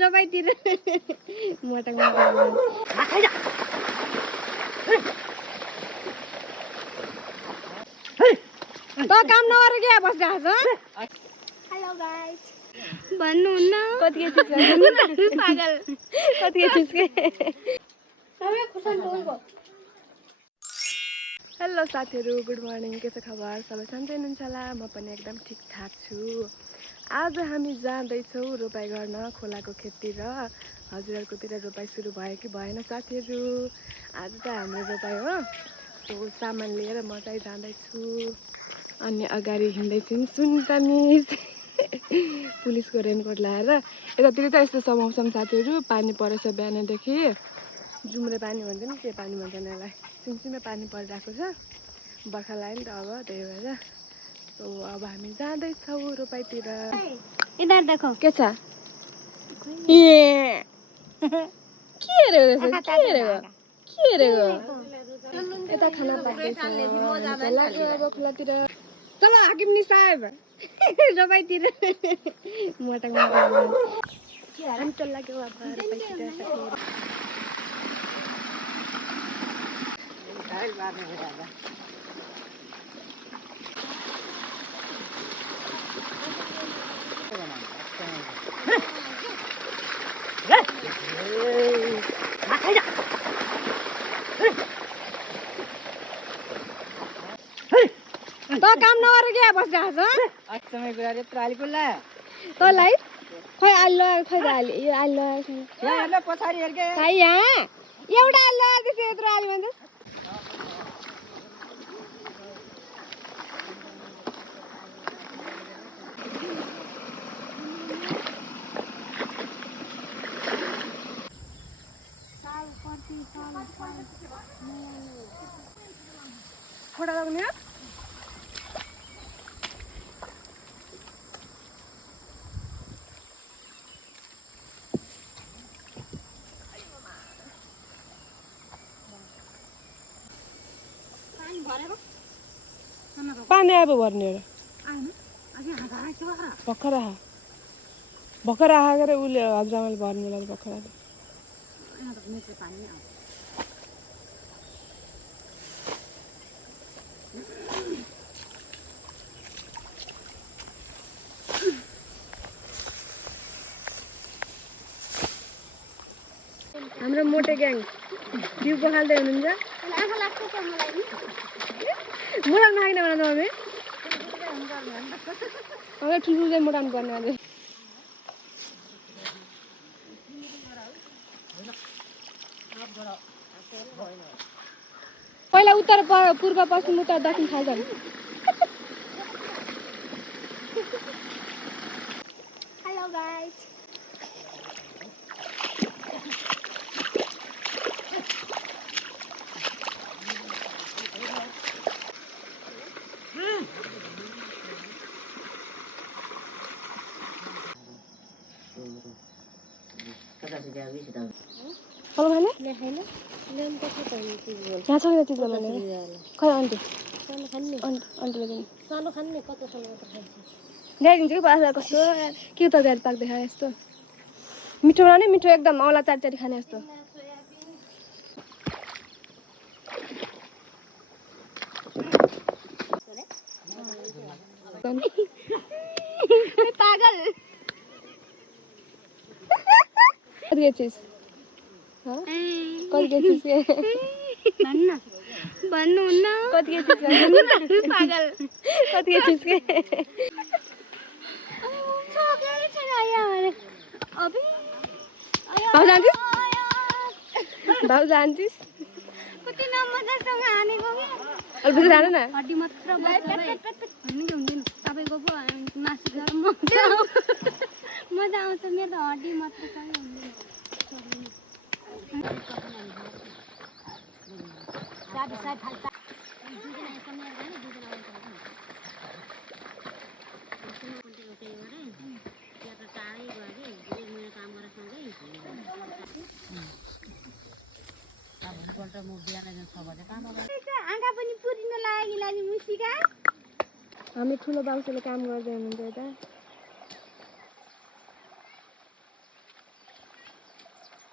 रोपाइतिर मोटा त काम नगरेर के बसिरहेको छ हेलो गाइस भन्नुहुन्न कति के पागल कति के सबै खुसन टोलको हेलो साथीहरू गुड मर्निङ के छ खबर सबै सन्चै हुनुहुन्छ होला म पनि एकदम ठिकठाक छु आज हामी जाँदैछौँ रोपाइ गर्न खोलाको खेततिर हजुरहरुकोतिर रोपाइ सुरु भयो कि भएन साथीहरू आज त हाम्रो रोपाइ हो सो सामान लिएर म चाहिँ जाँदैछु अनि अगाडि हिँड्दैछु सुन्तमिस पुलिसको रेनकोट लगाएर यतातिर त यस्तो मौसम साथीहरू पानी परेछ बिहानदेखि जुम्रे पानी भन्छ नि के पानी भन्छ यसलाई सिमसिमे पानी परिरहेको छ बर्खा लाग्यो नि त अब त्यही भएर सो अब हामी जाँदैछौँ रोपाइतिर यता देखो के छ के रे यता खाना पाक्दैछ लाग्यो अब खोलातिर चलो हाकिम नि साहेब रोपाइतिर मोटा हामी त लाग्यो अब रोपाइतिर साथीहरू त काम नगरेर के बसिरहेको छ समय गरे त्रालीकुल्ला तँलाई खै आल्लो खै आल्यो यो आल्लो यहाँ हेर्न पछाडी हेर्के खै यहाँ एउटा आल्लो त्यसै यत्रो आल्यो भन्छ फोटो लाग्ने पानी अब भर्ने भर्खर आएर उसले हजुरआमाले भर्ने भर्खर हाम्रो मोटे ग्याङ जिउ पखाल्दै हुनुहुन्छ मोडा नआइन भने तपाईँ अब ठुल्ठुलो मोडाउनु पर्ने अझै पहिला उत्तर पूर्व पश्चिम उत्तर दक्षिण थाहा छ hello guys kalau mana? Lehana, lem tak apa itu. Yang saya lihat itu mana? Kau anti. Salo kan ni. Anti lagi. Salo kan ni kau tu salo terkejut. Dia ini juga pasal kau tu, kita dah pak deh hari itu. Mitra mana? Mitra ekdam awal cari khane itu. Pagal. Ada cheese. कति के चीज के भन्नुहुन्न कति के चीज पागल कति के चीज के छोकेले छ यार अबे भाउ जान्दिस कति नमजासँग हानेको के अलबुझ जानु न हड्डी मात्र भन्नु के हुँदैन तपाईको पो मासु खाएर मजा आउँछ मेरो त हड्डी मात्र खाए हुँदैन साइड फाल्टा दुईजना यसमा गर्ने दुईजना आउँछ त्यहाँ त टाढै गयो कि एक महिना काम गरेर सँगै भोलिपल्ट म बिहान 6 बजे काम गर्छु आँखा पनि पुरिन लागि मुसिका हामी ठुलो बाउसले काम गर्दै हुनुहुन्छ यता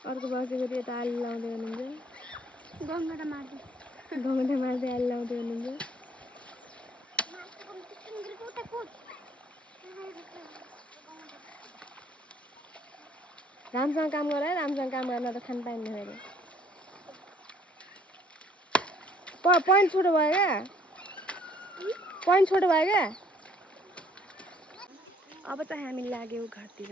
अर्को बसेको यता आलु लाउँदै हुनुहुन्छ गङ्गटा मार्दै गङ्गटा मार्दै आलु लाउँदै हुनुहुन्छ राम्रोसँग काम गर है राम्रोसँग काम गर्न त खान पाइन्न फेरि पोइन्ट छोटो भयो क्या पोइन्ट छोटो भयो क्या अब चाहिँ हामी लाग्यौँ घरतिर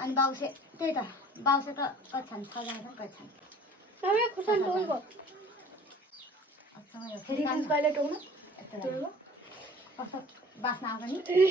अनि बाउसे त्यही त बाउसे त कच्छन् सजाएर कच्छन् फेरि कहिले टोक्नु कस्तो बास्ना आउँछ नि